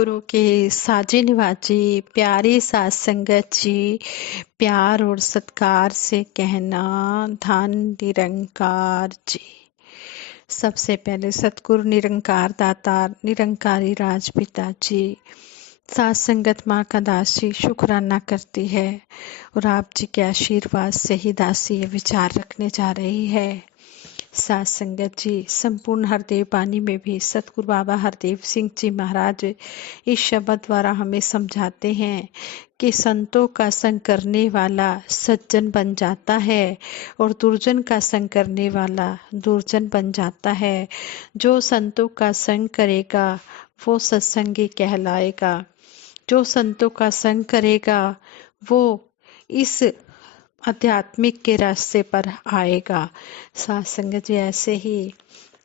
सतगुरु के साजे निवाजी प्यारी साज संगत जी, प्यार और सत्कार से कहना धन निरंकार जी। सबसे पहले सतगुरु निरंकार दातार निरंकारी राजपिता जी, साज संगत माँ का दासी शुक्राना करती है और आप जी के आशीर्वाद से ही दासी ये विचार रखने जा रही है। सात संगत जी, संपूर्ण हरदेव बानी में भी सतगुरु बाबा हरदेव सिंह जी महाराज इस शब्द द्वारा हमें समझाते हैं कि संतों का संग करने वाला सज्जन बन जाता है और दुर्जन का संग करने वाला दुर्जन बन जाता है। जो संतों का संग करेगा वो सत्संगी कहलाएगा। जो संतों का संग करेगा वो इस आध्यात्मिक के रास्ते पर आएगा। साथ संगत जी, ऐसे ही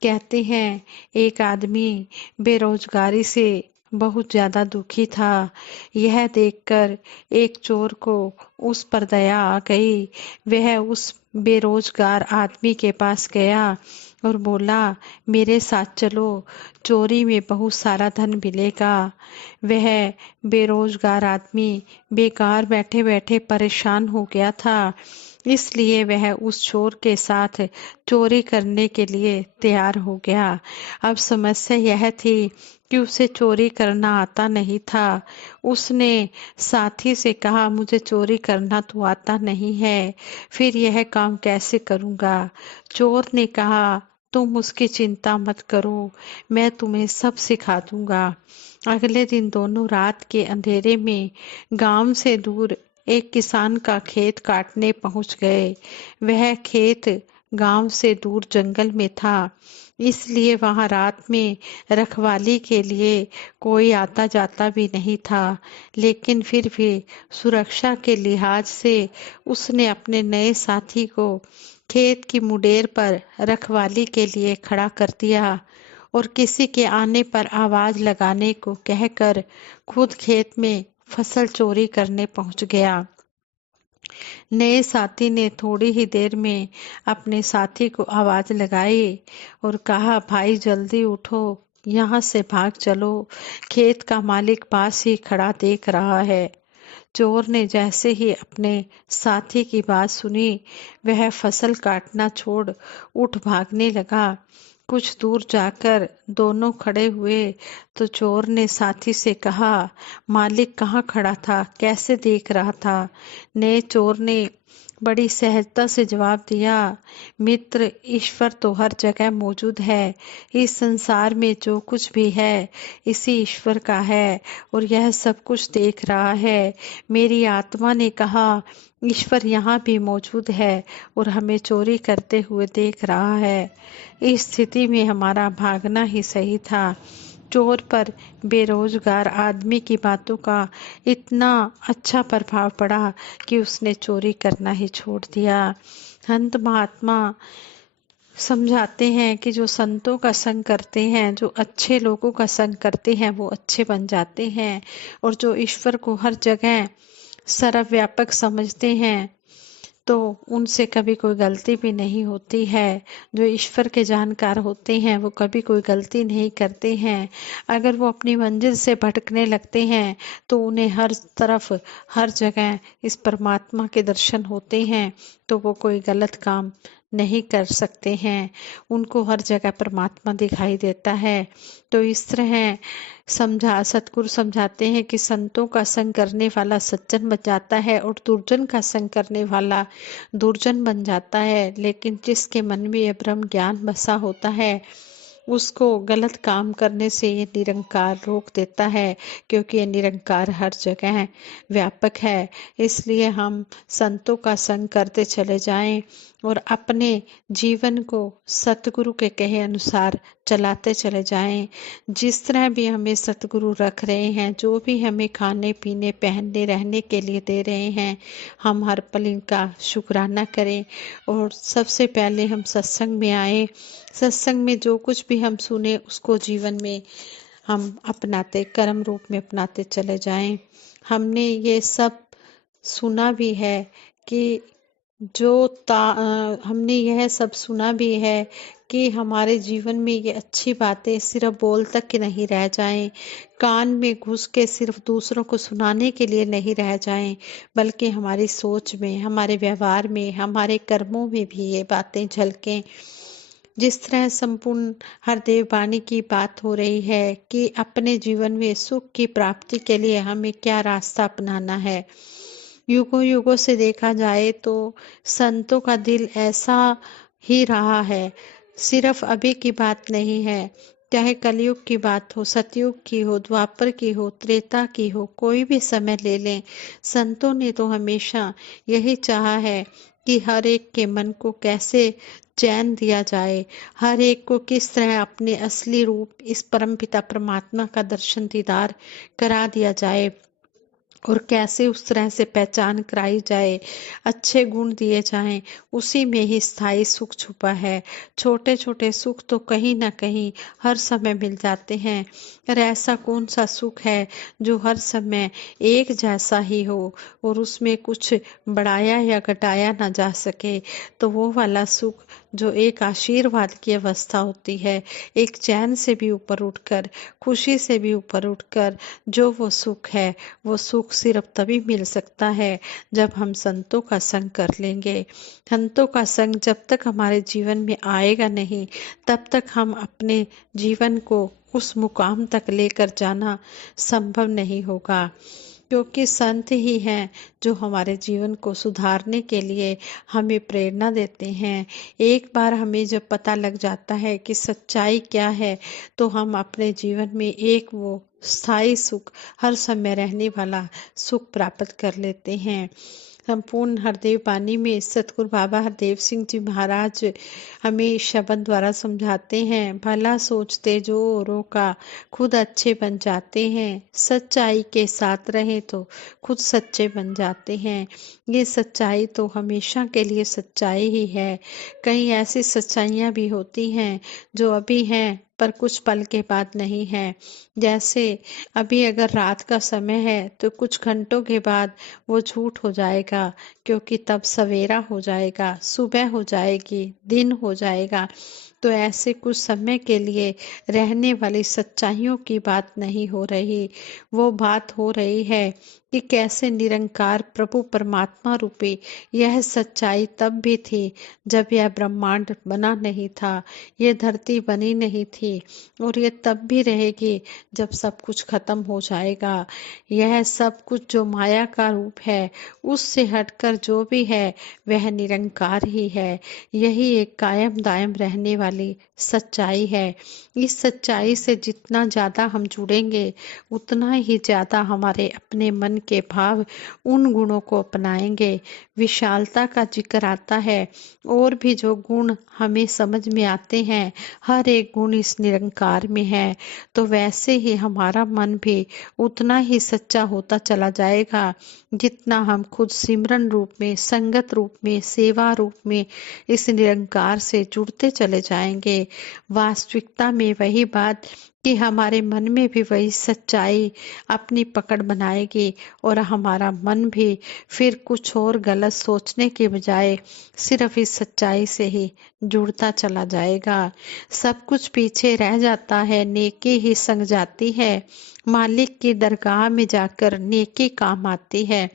कहते हैं, एक आदमी बेरोजगारी से बहुत ज्यादा दुखी था। यह देखकर एक चोर को उस पर दया आ गई। वह उस बेरोजगार आदमी के पास गया और बोला, मेरे साथ चलो, चोरी में बहुत सारा धन मिलेगा। वह बेरोजगार आदमी बेकार बैठे बैठे परेशान हो गया था, इसलिए वह उस चोर के साथ चोरी करने के लिए तैयार हो गया। अब समस्या यह थी कि उसे चोरी करना आता नहीं था। उसने साथी से कहा, मुझे चोरी करना तो आता नहीं है, फिर यह काम कैसे करूंगा। चोर ने कहा, तुम उसकी चिंता मत करो, मैं तुम्हें सब सिखा दूंगा। अगले दिन दोनों रात के अंधेरे में गांव से दूर एक किसान का खेत काटने पहुंच गए। वह खेत गांव से दूर जंगल में था, इसलिए वहां रात में रखवाली के लिए कोई आता जाता भी नहीं था। लेकिन फिर भी सुरक्षा के लिहाज से उसने अपने नए साथी को खेत की मुडेर पर रखवाली के लिए खड़ा कर दिया और किसी के आने पर आवाज लगाने को कहकर खुद खेत में फसल चोरी करने पहुंच गया। नए साथी ने थोड़ी ही देर में अपने साथी को आवाज लगाई और कहा, भाई जल्दी उठो, यहाँ से भाग चलो, खेत का मालिक पास ही खड़ा देख रहा है। चोर ने जैसे ही अपने साथी की बात सुनी, वह फसल काटना छोड़ उठ भागने लगा। कुछ दूर जाकर दोनों खड़े हुए तो चोर ने साथी से कहा, मालिक कहाँ खड़ा था, कैसे देख रहा था। नए चोर ने बड़ी सहजता से जवाब दिया, मित्र, ईश्वर तो हर जगह मौजूद है। इस संसार में जो कुछ भी है इसी ईश्वर का है और यह सब कुछ देख रहा है। मेरी आत्मा ने कहा, ईश्वर यहाँ भी मौजूद है और हमें चोरी करते हुए देख रहा है। इस स्थिति में हमारा भागना ही सही था। चोर पर बेरोजगार आदमी की बातों का इतना अच्छा प्रभाव पड़ा कि उसने चोरी करना ही छोड़ दिया। संत महात्मा समझाते हैं कि जो संतों का संग करते हैं, जो अच्छे लोगों का संग करते हैं, वो अच्छे बन जाते हैं और जो ईश्वर को हर जगह सर्वव्यापक समझते हैं तो उनसे कभी कोई गलती भी नहीं होती है। जो ईश्वर के जानकार होते हैं वो कभी कोई गलती नहीं करते हैं। अगर वो अपनी मंजिल से भटकने लगते हैं तो उन्हें हर तरफ हर जगह इस परमात्मा के दर्शन होते हैं, तो वो कोई गलत काम नहीं कर सकते हैं। उनको हर जगह परमात्मा दिखाई देता है। तो इस तरह सतगुरु समझाते हैं कि संतों का संग करने वाला सज्जन बन जाता है और दुर्जन का संग करने वाला दुर्जन बन जाता है। लेकिन जिसके मन में यह ब्रह्म ज्ञान बसा होता है उसको गलत काम करने से ये निरंकार रोक देता है, क्योंकि ये निरंकार हर जगह व्यापक है। इसलिए हम संतों का संग करते चले जाएं और अपने जीवन को सतगुरु के कहे अनुसार चलाते चले जाएं। जिस तरह भी हमें सतगुरु रख रहे हैं, जो भी हमें खाने पीने पहनने रहने के लिए दे रहे हैं, हम हर पल इनका शुक्राना करें और सबसे पहले हम सत्संग में आए। सत्संग में जो कुछ भी हम सुने उसको जीवन में हम अपनाते, कर्म रूप में अपनाते चले जाएं। हमने ये सब सुना भी है कि हमने यह सब सुना भी है कि हमारे जीवन में ये अच्छी बातें सिर्फ बोल तक के नहीं रह जाएं, कान में घुस के सिर्फ दूसरों को सुनाने के लिए नहीं रह जाएं, बल्कि हमारी सोच में, हमारे व्यवहार में, हमारे कर्मों में भी ये बातें झलकें। जिस तरह संपूर्ण हरदेव वाणी की बात हो रही है कि अपने जीवन में सुख की प्राप्ति के लिए हमें क्या रास्ता अपनाना है। युगों युगों से देखा जाए तो संतों का दिल ऐसा ही रहा है, सिर्फ अभी की बात नहीं है। चाहे कलयुग की बात हो, सतयुग की हो, द्वापर की हो, त्रेता की हो, कोई भी समय ले लें, संतों ने तो हमेशा यही चाहा है कि हर एक के मन को कैसे चैन दिया जाए, हर एक को किस तरह अपने असली रूप इस परमपिता परमात्मा का दर्शन दीदार करा दिया जाए और कैसे उस तरह से पहचान कराई जाए, अच्छे गुण दिए जाएं। उसी में ही स्थायी सुख छुपा है। छोटे छोटे सुख तो कहीं ना कहीं हर समय मिल जाते हैं, पर ऐसा कौन सा सुख है जो हर समय एक जैसा ही हो और उसमें कुछ बढ़ाया या घटाया ना जा सके। तो वो वाला सुख जो एक आशीर्वाद की अवस्था होती है, एक चैन से भी ऊपर उठकर, खुशी से भी ऊपर उठकर जो वो सुख है, वो सुख सिर्फ तभी मिल सकता है जब हम संतों का संग कर लेंगे। संतों का संग जब तक हमारे जीवन में आएगा नहीं, तब तक हम अपने जीवन को उस मुकाम तक लेकर जाना संभव नहीं होगा, क्योंकि संत ही हैं जो हमारे जीवन को सुधारने के लिए हमें प्रेरणा देते हैं। एक बार हमें जब पता लग जाता है कि सच्चाई क्या है, तो हम अपने जीवन में एक वो स्थायी सुख, हर समय रहने वाला सुख प्राप्त कर लेते हैं। संपूर्ण हरदेव वाणी में सतगुरु बाबा हरदेव सिंह जी महाराज हमें शब्द द्वारा समझाते हैं, भला सोचते जो औरों का खुद अच्छे बन जाते हैं, सच्चाई के साथ रहें तो खुद सच्चे बन जाते हैं। ये सच्चाई तो हमेशा के लिए सच्चाई ही है। कई ऐसी सच्चाइयाँ भी होती हैं जो अभी हैं पर कुछ पल के बाद नहीं है। जैसे अभी अगर रात का समय है तो कुछ घंटों के बाद वो झूठ हो जाएगा, क्योंकि तब सवेरा हो जाएगा, सुबह हो जाएगी, दिन हो जाएगा। तो ऐसे कुछ समय के लिए रहने वाली सच्चाइयों की बात नहीं हो रही, वो बात हो रही है कि कैसे निरंकार प्रभु परमात्मा रूपी यह सच्चाई तब भी थी जब यह ब्रह्मांड बना नहीं था, ये धरती बनी नहीं थी, और ये तब भी रहेगी जब सब कुछ खत्म हो जाएगा। यह सब कुछ जो माया का रूप है, उससे हटकर जो भी है वह निरंकार ही है। यही एक कायम दायम रहने वाली सच्चाई है। इस सच्चाई से जितना ज्यादा हम जुड़ेंगे, उतना ही ज्यादा हमारे अपने मन के भाव उन गुणों को अपनाएंगे। विशालता का जिक्र आता है, और भी जो गुण हमें समझ में आते हैं, हर एक गुण इस निरंकार में है। तो वैसे ही हमारा मन भी उतना ही सच्चा होता चला जाएगा, जितना हम खुद सिमरन रूप में, संगत रूप में, सेवा रूप में इस निरंकार से जुड़ते चले जाएंगे। वास्तविकता में वही बात कि हमारे मन में भी वही सच्चाई अपनी पकड़ बनाएगी, और हमारा मन भी फिर कुछ और गलत सोचने के बजाय सिर्फ इस सच्चाई से ही जुड़ता चला जाएगा। सब कुछ पीछे रह जाता है, नेकी ही संग जाती है। मालिक की दरगाह में जाकर नेकी काम आती है।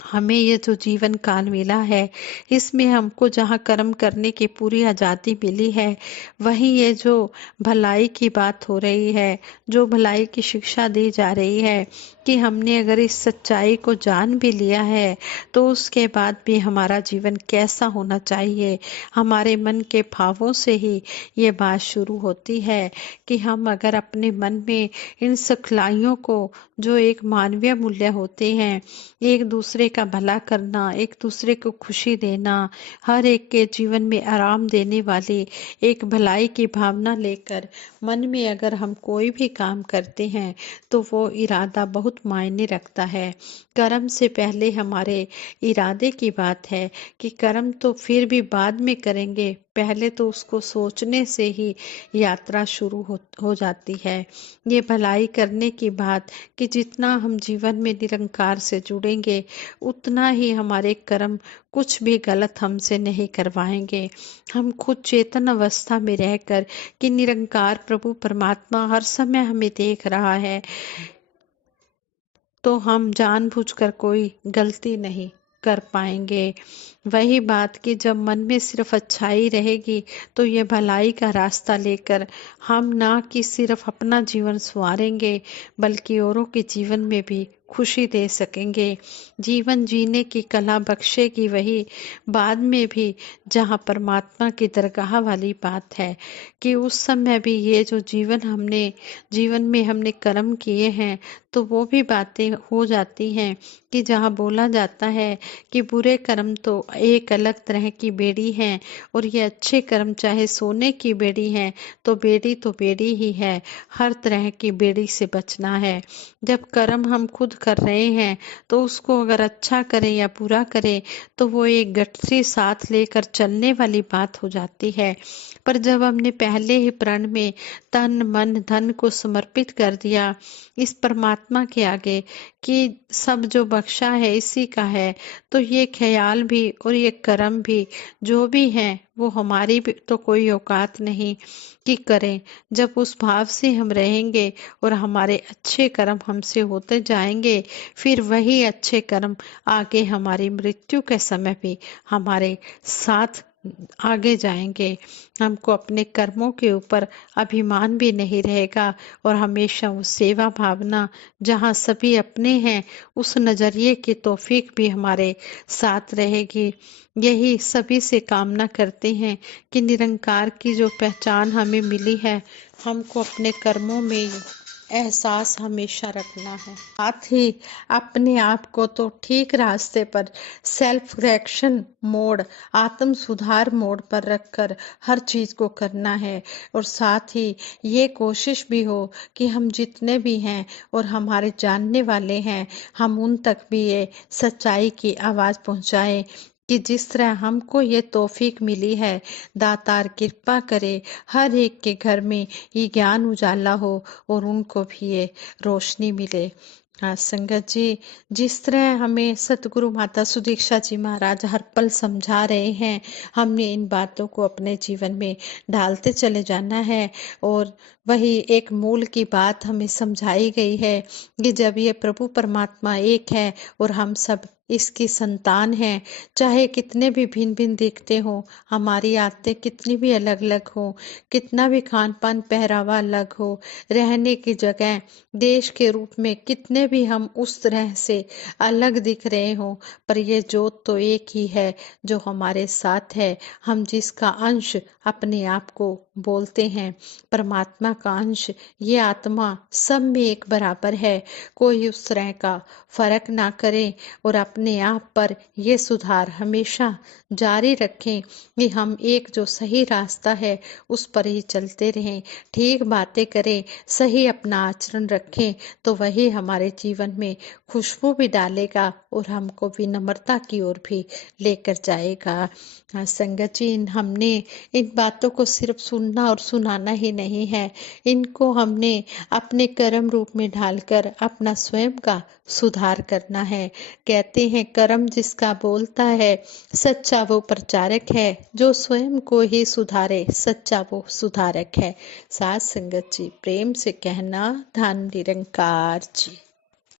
हमें ये जो जीवन काल मिला है, इसमें हमको जहाँ कर्म करने की पूरी आज़ादी मिली है, वहीं ये जो भलाई की बात हो रही है, जो भलाई की शिक्षा दी जा रही है कि हमने अगर इस सच्चाई को जान भी लिया है, तो उसके बाद भी हमारा जीवन कैसा होना चाहिए। हमारे मन के भावों से ही ये बात शुरू होती है कि हम अगर अपने मन में इन सिखलाइयों को, जो एक मानवीय मूल्य होते हैं, एक दूसरे का भला करना, एक दूसरे को खुशी देना, हर एक के जीवन में आराम देने वाली एक भलाई की भावना लेकर मन में अगर हम कोई भी काम करते हैं, तो वो इरादा बहुत मायने रखता है। कर्म से पहले हमारे इरादे की बात है कि कर्म तो फिर भी बाद में करेंगे, पहले तो उसको सोचने से ही यात्रा शुरू हो जाती है। ये भलाई करने की बात कि जितना हम जीवन में निरंकार से जुड़ेंगे उतना ही हमारे कर्म कुछ भी गलत हमसे नहीं करवाएंगे। हम खुद चेतन अवस्था में रहकर कि निरंकार प्रभु परमात्मा हर समय हमें देख रहा है, तो हम जानबूझकर कोई गलती नहीं कर पाएंगे। वही बात कि जब मन में सिर्फ अच्छाई रहेगी तो ये भलाई का रास्ता लेकर हम ना कि सिर्फ अपना जीवन संवारेंगे बल्कि औरों के जीवन में भी खुशी दे सकेंगे। जीवन जीने की कला बख्शेगी वही बाद में भी जहाँ परमात्मा की दरगाह वाली बात है कि उस समय भी ये जो जीवन में हमने कर्म किए हैं तो वो भी बातें हो जाती हैं कि जहाँ बोला जाता है कि बुरे कर्म तो एक अलग तरह की बेड़ी है और ये अच्छे कर्म चाहे सोने की बेड़ी है तो बेड़ी ही है। हर तरह की बेड़ी से बचना है। जब कर्म हम खुद कर रहे हैं तो उसको अगर अच्छा करें या बुरा करें तो वो एक गठरी साथ लेकर चलने वाली बात हो जाती है। पर जब हमने पहले ही प्रण में तन मन धन को समर्पित कर दिया इस परमात्मा के आगे कि सब जो बख्शा है इसी का है, तो ये ख्याल भी और ये कर्म भी जो भी है वो हमारी भी तो कोई औकात नहीं कि करें। जब उस भाव से हम रहेंगे और हमारे अच्छे कर्म हमसे होते जाएंगे फिर वही अच्छे कर्म आगे हमारी मृत्यु के समय भी हमारे साथ आगे जाएंगे। हमको अपने कर्मों के ऊपर अभिमान भी नहीं रहेगा और हमेशा वो सेवा भावना जहाँ सभी अपने हैं उस नजरिए की तौफीक भी हमारे साथ रहेगी। यही सभी से कामना करते हैं कि निरंकार की जो पहचान हमें मिली है हमको अपने कर्मों में एहसास हमेशा रखना है। साथ ही अपने आप को तो ठीक रास्ते पर सेल्फ करेक्शन मोड आत्म सुधार मोड पर रखकर हर चीज को करना है और साथ ही ये कोशिश भी हो कि हम जितने भी हैं और हमारे जानने वाले हैं हम उन तक भी ये सच्चाई की आवाज पहुंचाएं कि जिस तरह हमको ये तौफीक मिली है दातार कृपा करे हर एक के घर में ये ज्ञान उजाला हो और उनको भी ये रोशनी मिले। हाँ संगत जी, जिस तरह हमें सतगुरु माता सुदीक्षा जी महाराज हर पल समझा रहे हैं हमने इन बातों को अपने जीवन में ढालते चले जाना है। और वही एक मूल की बात हमें समझाई गई है कि जब ये प्रभु परमात्मा एक है और हम सब इसकी संतान है, चाहे कितने भी भिन्न भिन्न दिखते हो, हमारी आदतें कितनी भी अलग अलग हो, कितना भी खान पान पहरावा अलग हो, रहने की जगह देश के रूप में कितने भी हम उस तरह से अलग दिख रहे हो, पर ये जोत तो एक ही है जो हमारे साथ है। हम जिसका अंश अपने आप को बोलते हैं परमात्मा का अंश, ये आत्मा सब में एक बराबर है। कोई उस तरह का फर्क ना करे और अपने आप पर ये सुधार हमेशा जारी रखें कि हम एक जो सही रास्ता है उस पर ही चलते रहें, ठीक बातें करें, सही अपना आचरण रखें तो वही हमारे जीवन में खुशबू भी डालेगा और हमको विनम्रता की ओर भी लेकर जाएगा। हाँ, संगत जी, हमने इन बातों को सिर्फ सुनना और सुनाना ही नहीं है, इनको हमने अपने कर्म रूप में ढालकर अपना स्वयं का सुधार करना है। कहते हैं कर्म जिसका बोलता है सच्चा वो प्रचारक है, जो स्वयं को ही सुधारे सच्चा वो सुधारक है। साथ संगत जी, प्रेम से कहना धन निरंकार जी।